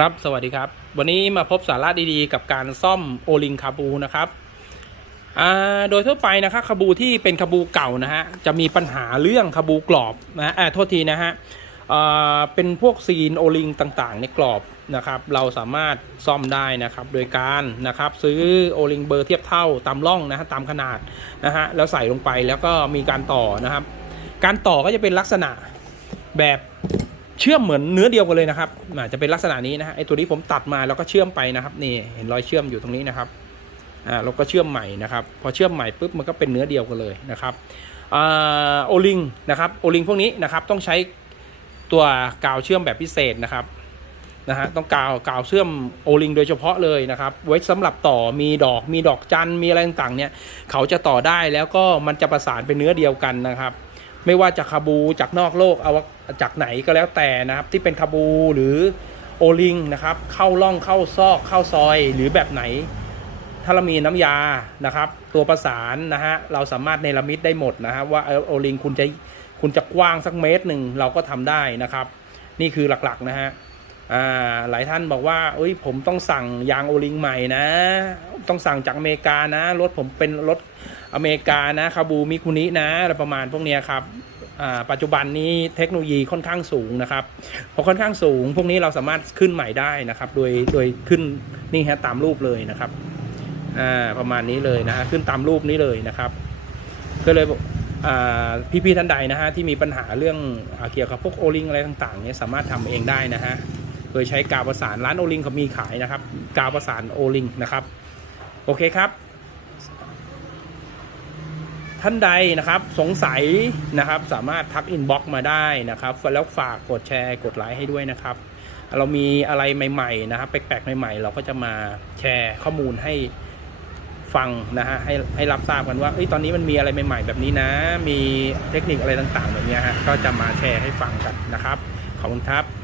ครับ สวัสดีครับ วันนี้มาพบสาระดีๆ กับการซ่อมโอลิงคาบูนะครับอ่าโดยทั่วไปนะครับคาบูที่เป็นคาบูเก่านะฮะ จะมีปัญหาเรื่องคาบูกรอบนะเอ่อโทษทีนะฮะอ่าเป็นพวกซีนโอลิงต่างๆ ในกรอบนะครับ เราสามารถซ่อมได้นะครับ โดยการนะครับซื้อโอลิงเบอร์เทียบเท่าตามร่องนะฮะตามขนาดนะฮะ แล้วใส่ลงไปแล้วก็มีการต่อนะครับ การต่อก็จะเป็นลักษณะแบบ เชื่อมเหมือนเนื้อเดียวกันเลยนะครับอาจจะเป็นลักษณะนี้นะฮะไอตัวนี้ผมตัดมาแล้วก็เชื่อมไปนะครับ นี่เห็นรอยเชื่อมอยู่ตรงนี้นะครับอ่าเราก็เชื่อมใหม่นะครับ พอเชื่อมใหม่ปุ๊บมันก็เป็นเนื้อเดียวกันเลยนะครับอ่าโอลิงนะครับโอลิงพวกนี้นะครับต้องใช้ตัวกาวเชื่อมแบบพิเศษนะครับนะฮะต้องกาวกาวเชื่อมโอลิงโดยเฉพาะเลยนะครับ ไว้สำหรับต่อมีดอกมีดอกจันมีอะไรต่างๆเนี่ยเขาจะต่อได้แล้วก็มันจะประสานเป็นเนื้อเดียวกันนะครับ ไม่ว่าจะคาบูจากนอกโลกเอาจากไหนก็แล้วแต่นะครับ ที่เป็นคาบูหรือโอลิงนะครับ เข้าล่องเข้าซอกเข้าซอยหรือแบบไหน ถ้าเรามีน้ำยานะครับ ตัวประสานนะฮะเราสามารถเนรมิตได้หมดนะฮะว่าโอลิงคุณจะคุณจะกว้างสักเมตรหนึ่งเราก็ทำได้นะครับ นี่คือหลักๆนะฮะ หลายท่านบอกว่าเอ้ยผมต้องสั่งยางโอลิงใหม่นะ ต้องสั่งจากอเมริกานะรถผมเป็นรถอเมริกานะคาบูมิคุนินะอะไรประมาณพวกนี้ครับปัจจุบันนี้เทคโนโลยีค่อนข้างสูงนะครับพอค่อนข้างสูง พวกนี้เราสามารถขึ้นใหม่ได้นะครับ โดยโดยขึ้นนี่ฮะตามรูปเลยนะครับประมาณนี้เลยนะฮะขึ้นตามรูปนี้เลยนะครับ ก็เลยพี่ๆท่านใดนะฮะที่มีปัญหาเรื่องอาเกี่ยวกับพวกโอลิงอะไรต่างๆเนี่ยสามารถทำเองได้นะฮะ โดยใช้กาวประสานร้านโอลิงเขามีขายนะครับ กาวประสานโอลิงนะครับ โอเคครับ ท่านใดนะครับสงสัยนะครับ สามารถทักอินบ็อกซ์มาได้นะครับ แล้วฝากกดแชร์กดไลค์ให้ด้วยนะครับ เรามีอะไรใหม่ ๆ นะครับ แปลกๆใหม่ ๆ เราก็จะมาแชร์ข้อมูลให้ฟังนะฮะให้ให้รับทราบกันว่าเอ้ยตอนนี้มันมีอะไรใหม่ ๆ แบบนี้นะ มีเทคนิคอะไรต่างๆ แบบนี้ฮะก็จะมาแชร์ให้ฟังกันนะครับ ขอบคุณครับ